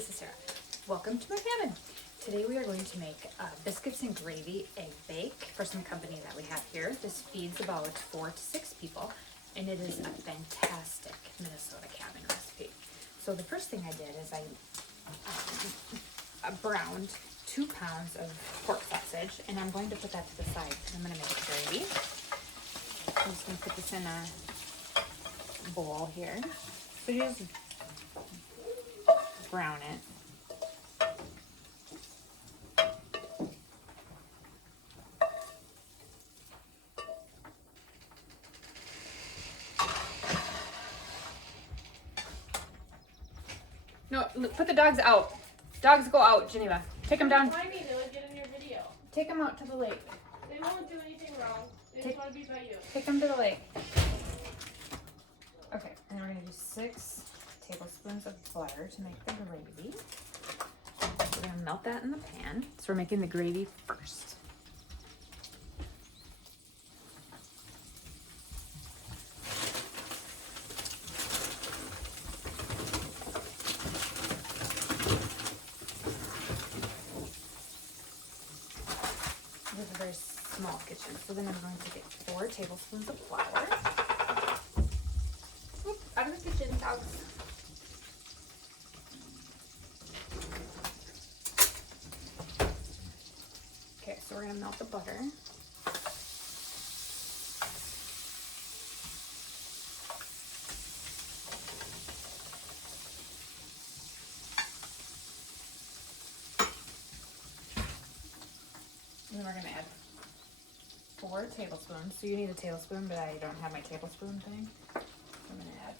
this is Sarah. Welcome to my cabin. Today we are going to make biscuits and gravy egg bake for some company that we have here. This feeds about 4 to 6 people, and it is a fantastic Minnesota cabin recipe. So the first thing I did is I browned 2 pounds of pork sausage, and I'm going to put that to the side because I'm going to make gravy. I'm just going to put this in a bowl here. So you just brown it. No, put the dogs out. Dogs go out, Geneva. Take them down. I need to get in your video. Take them out to the lake. They won't do anything wrong. They just want to be by you. Take them to the lake. Okay, and then we're going to do 6 tablespoons of butter to make the gravy. We're going to melt that in the pan. So we're making the gravy first. This is a very small kitchen. So then I'm going to get 4 tablespoons of flour. Oop, out of the kitchen, dogs. Okay, so we're going to melt the butter. And then we're going to add 4 tablespoons. So you need a tablespoon, but I don't have my tablespoon thing. So I'm going to add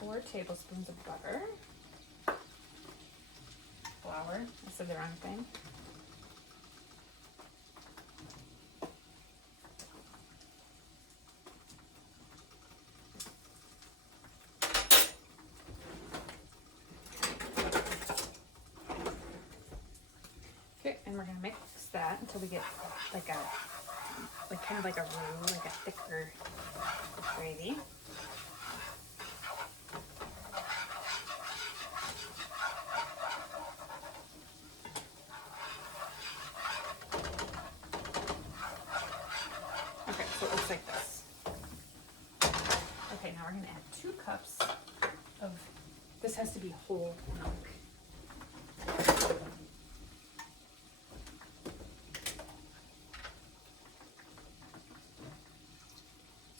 4 tablespoons of butter. Flour. I said the wrong thing. Okay, and we're going to mix that until we get like kind of like a roux, like a thicker gravy. Okay, so it looks like this. Okay, now we're going to add 2 cups of, this has to be whole milk.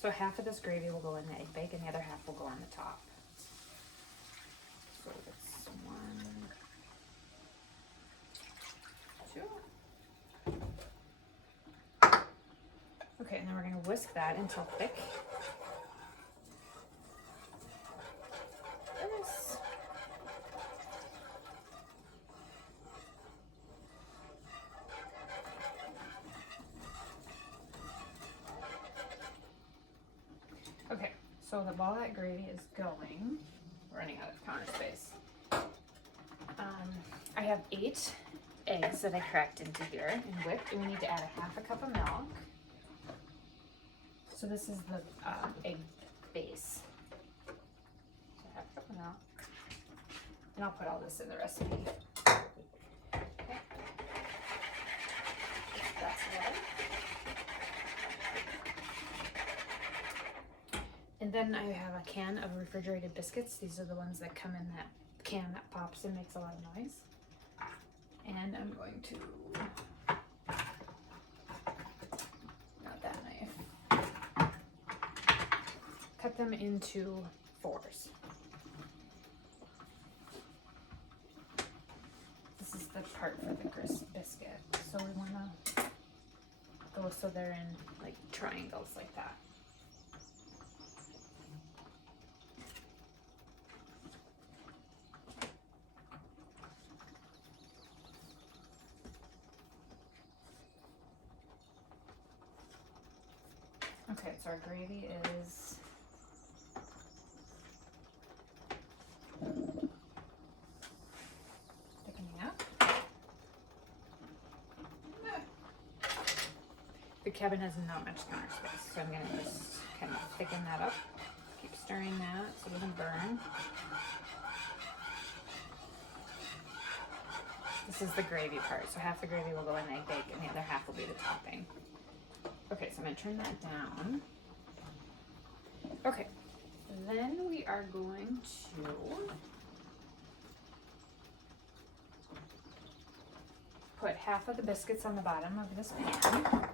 So half of this gravy will go in the egg bake and the other half will go on the top. So that's 1, 2. Okay, and then we're going to whisk that until thick. Yes. Okay, so while that gravy is going, we're running out of counter space. I have 8 eggs that I cracked into here and whipped, and we need to add a 1/2 cup of milk. So this is the egg base. So 1/2 cup of milk, and I'll put all this in the recipe. Okay. That's good. And then I have a can of refrigerated biscuits. These are the ones that come in that can that pops and makes a lot of noise. And I'm going to, not that knife, cut them into 4s. This is the part for the crisp biscuit. So we want to go so they're in like triangles like that. Okay, so our gravy is thickening up. The cabin has not much counter space, so I'm going to just kind of thicken that up. Keep stirring that so it doesn't burn. This is the gravy part. So half the gravy will go in the egg bake and the other half will be the topping. Okay, so I'm gonna turn that down. Okay, then we are going to put half of the biscuits on the bottom of this pan.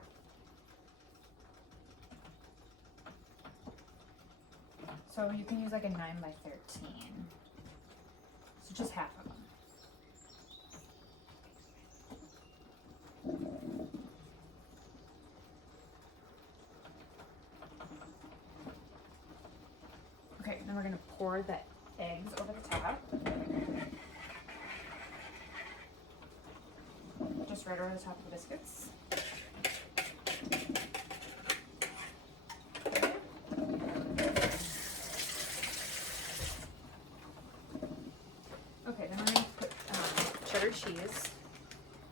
So you can use like a 9 by 13. So just half of them. Okay, then we're gonna pour the eggs over the top. Just right over the top of the biscuits. Okay. Okay, then we're gonna put cheddar cheese.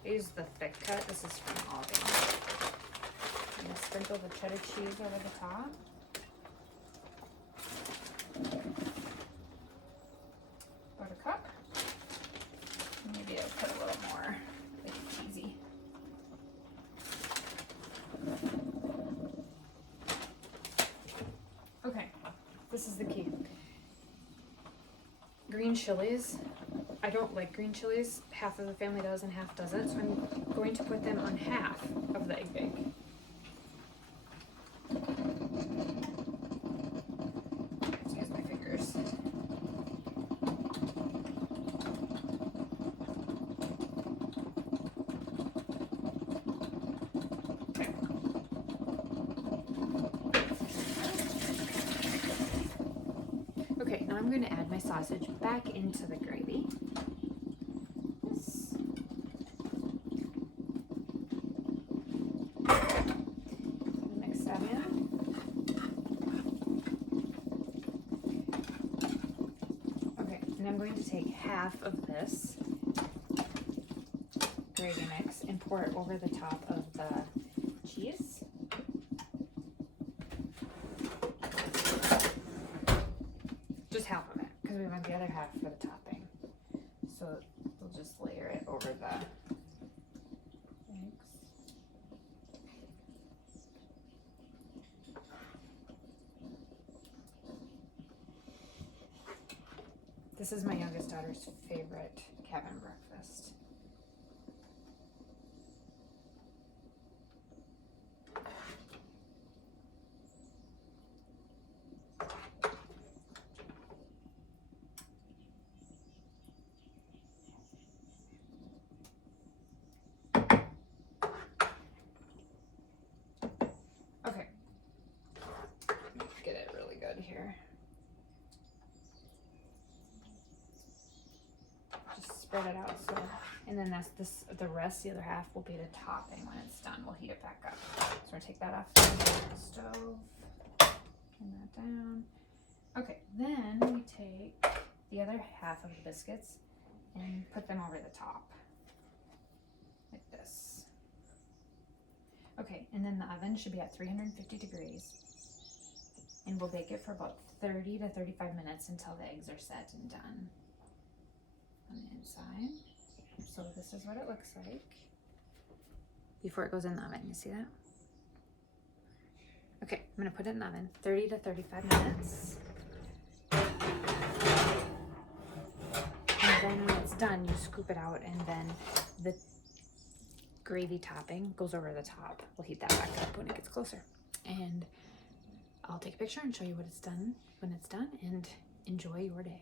I use the thick cut. This is from Aldi. I'm gonna sprinkle the cheddar cheese over the top. Buttercup. Maybe I'll put a little more, make it cheesy. Okay, this is the key. Green chilies. I don't like green chilies. Half of the family does and half doesn't, so I'm going to put them on half of the egg bake. Use my fingers. Okay. Okay, now I'm going to add my sausage back into the gravy. Mix that in. Okay, and I'm going to take half of this gravy mix and pour it over the top of the cheese. Just half of it, because we want the other half for the topping. So we'll just layer it over the eggs. This is my youngest daughter's favorite cabin breakfast. Okay, get it really good here. Just spread it out so, and then that's this. The rest, the other half, will be the topping when it's done. We'll heat it back up. So we're gonna take that off the stove. Turn that down. Okay, then we take the other half of the biscuits and put them over the top, like this. Okay, and then the oven should be at 350 degrees. And we'll bake it for about 30 to 35 minutes until the eggs are set and done on the inside. So this is what it looks like before it goes in the oven. You see that? Okay, I'm gonna put it in the oven 30 to 35 minutes. And then when it's done, you scoop it out, and then the gravy topping goes over the top. We'll heat that back up when it gets closer. And I'll take a picture and show you what it's done when it's done, and enjoy your day.